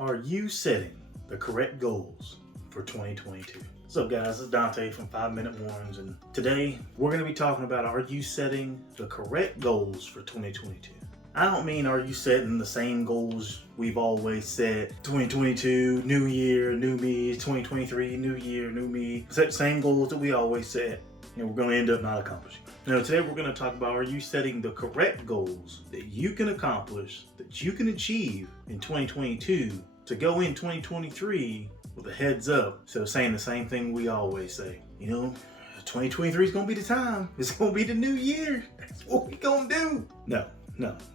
Are you setting the correct goals for 2022? What's up, guys? This is Dante from 5 Minute Warnings, and today we're going to be talking about, are you setting the correct goals for 2022? I don't mean are you setting the same goals we've always set. 2022, new year, new me. 2023, new year, new me. Set the same goals that we always set, and we're going to end up not accomplishing. Now, today we're going to talk about, are you setting the correct goals that you can accomplish, that you can achieve in 2022 to go in 2023 with a heads up, so saying the same thing we always say. 2023 is going to be the time. It's going to be the new year. That's what we're going to do. No,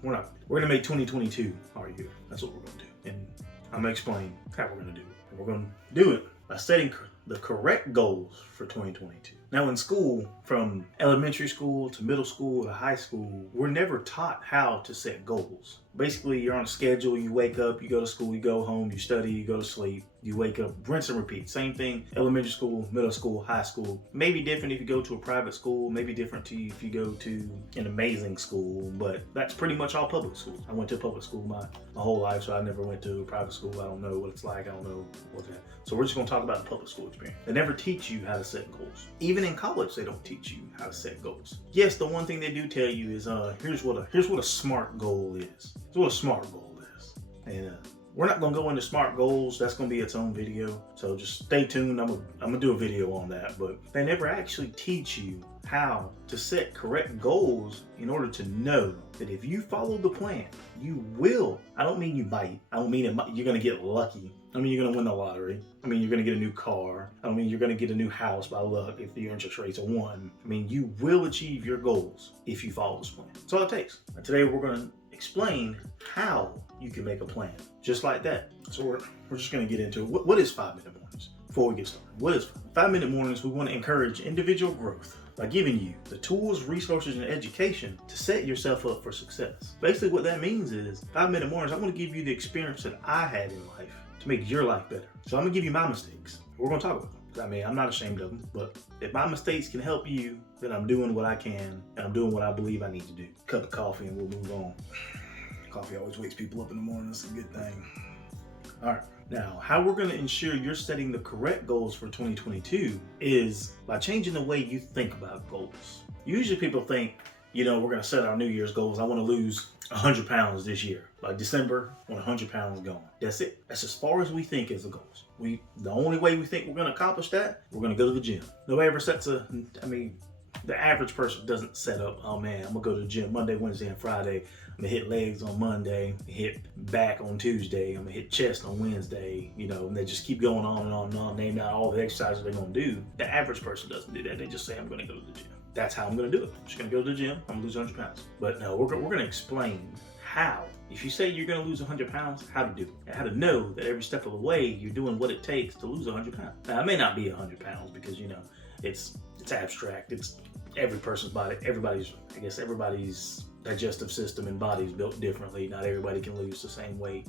we're not. We're going to make 2022 our year. That's what we're going to do. And I'm going to explain how we're going to do it. And we're going to do it by setting the correct goals for 2022. Now, in school, from elementary school to middle school to high school, we're never taught how to set goals. Basically, you're on a schedule, you wake up, you go to school, you go home, you study, you go to sleep, you wake up, rinse and repeat. Same thing, elementary school, middle school, high school. Maybe different if you go to a private school, maybe different if you go to an amazing school, but that's pretty much all public schools. I went to public school my whole life, so I never went to a private school. I don't know what it's like, I don't know what that. So we're just gonna talk about the public school experience. They never teach you how to set goals. Even in college, they don't teach you how to set goals. Yes, the one thing they do tell you is, here's what a SMART goal is. Here's what a SMART goal is. And we're not gonna go into SMART goals. That's gonna be its own video. So just stay tuned. I'm gonna do a video on that. But they never actually teach you how to set correct goals in order to know that if you follow the plan, you will. I don't mean you might. I don't mean you're gonna get lucky. I mean you're gonna win the lottery. I mean you're gonna get a new car. I don't mean you're gonna get a new house by luck if your interest rates are 1. I mean you will achieve your goals if you follow this plan. That's all it takes. And today we're gonna explain how you can make a plan just like that. So we're just gonna get into it. What is 5 Minute Mornings? Before we get started, what is 5 Minute Mornings? We want to encourage individual growth by giving you the tools, resources, and education to set yourself up for success. Basically what that means is 5 Minute Mornings, I want to give you the experience that I had in life to make your life better. So I'm gonna give you my mistakes. We're gonna talk about them. I mean, I'm not ashamed of them, but if my mistakes can help you, then I'm doing what I can, and I'm doing what I believe I need to do. Cup of coffee and we'll move on. Coffee always wakes people up in the morning. That's a good thing. All right. Now, how we're going to ensure you're setting the correct goals for 2022 is by changing the way you think about goals. Usually people think, we're going to set our New Year's goals. I want to lose 100 pounds this year. By December, I want 100 pounds gone. That's it. That's as far as we think as the goals. The only way we think we're going to accomplish that, we're going to go to the gym. Nobody ever sets the average person doesn't set up, oh man, I'm gonna go to the gym Monday, Wednesday, and Friday. I'm gonna hit legs on Monday, hit back on Tuesday, I'm gonna hit chest on Wednesday, and they just keep going on and on and on, name out all the exercises they're gonna do. The average person doesn't do that. They just say, I'm gonna go to the gym. That's how I'm gonna do it. I'm just gonna go to the gym, I'm gonna lose 100 pounds. But no, we're gonna explain how. If you say you're gonna lose 100 pounds, how to do it. And how to know that every step of the way, you're doing what it takes to lose 100 pounds. Now, it may not be 100 pounds because, it's abstract. It's every person's body. Everybody's digestive system and body is built differently. Not everybody can lose the same way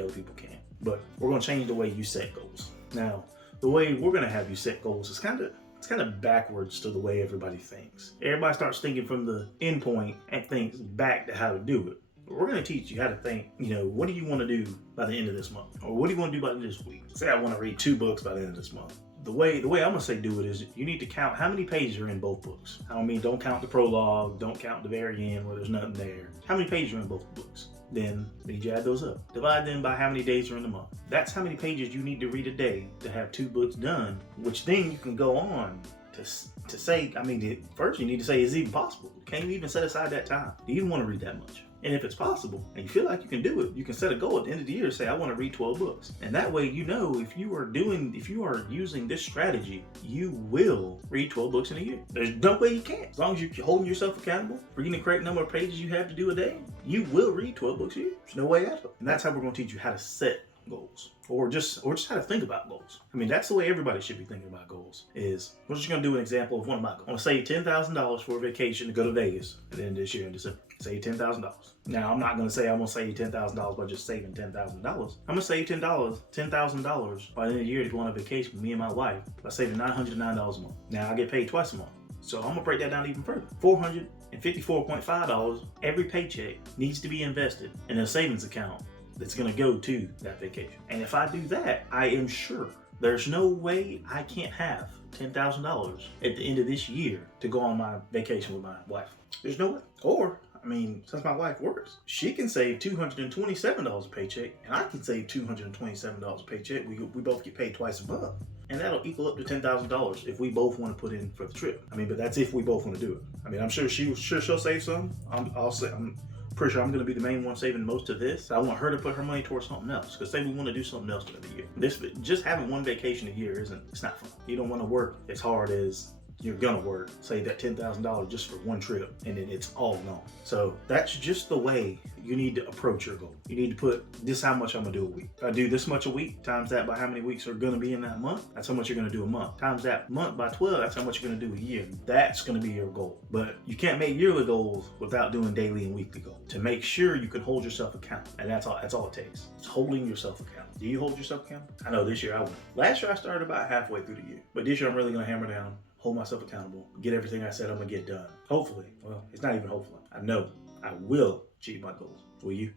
other people can. But we're going to change the way you set goals. Now, the way we're going to have you set goals is kind of backwards to the way everybody thinks. Everybody starts thinking from the end point and thinks back to how to do it. We're going to teach you how to think, what do you want to do by the end of this month? Or what do you want to do by this week? Say I want to read 2 books by the end of this month. The way I'm going to say do it is you need to count how many pages are in both books. Don't count the prologue, don't count the very end where there's nothing there. How many pages are in both books? Then you add those up. Divide them by how many days are in the month. That's how many pages you need to read a day to have 2 books done, which then you can go on to say, first you need to say, is it even possible? Can you even set aside that time? Do you even want to read that much? And if it's possible, and you feel like you can do it, you can set a goal at the end of the year and say, I want to read 12 books. And that way, if you are using this strategy, you will read 12 books in a year. There's no way you can't. As long as you're holding yourself accountable for getting the correct number of pages you have to do a day, you will read 12 books a year. There's no way out of it. And that's how we're going to teach you how to set goals. Or just how to think about goals. That's the way everybody should be thinking about goals. We're just going to do an example of one of my goals. I want to save $10,000 for a vacation to go to Vegas at the end of this year in December. Save $10,000. Now, I'm not going to say I'm going to save $10,000 by just saving $10,000. I'm going to save $10,000 by the end of the year to go on a vacation with me and my wife by saving $909 a month. Now, I get paid twice a month. So I'm going to break that down even further. $454.5 every paycheck needs to be invested in a savings account that's going to go to that vacation. And if I do that, I am sure there's no way I can't have $10,000 at the end of this year to go on my vacation with my wife. There's no way. Or, I mean, since my wife works, she can save $227 a paycheck, and I can save $227 a paycheck. We both get paid twice a month. And that'll equal up to $10,000 if we both want to put in for the trip. I mean, but that's if we both want to do it. I mean, I'm sure she'll save some. I'm pretty sure I'm going to be the main one saving most of this. I want her to put her money towards something else. Because say we want to do something else during the year. Just having one vacation a year it's not fun. You don't want to work as hard as you're gonna work, save that $10,000 just for one trip, and then it's all gone. So that's just the way you need to approach your goal. You need to put, this is how much I'm gonna do a week. If I do this much a week, times that by how many weeks are gonna be in that month, that's how much you're gonna do a month. Times that month by 12, that's how much you're gonna do a year. That's gonna be your goal. But you can't make yearly goals without doing daily and weekly goals to make sure you can hold yourself accountable. And that's all it takes. It's holding yourself accountable. Do you hold yourself accountable? I know this year I won't. Last year I started about halfway through the year. But this year I'm really gonna hammer down, hold myself accountable, get everything I said I'm gonna get done. Hopefully, well, it's not even hopefully. I know I will achieve my goals. Will you?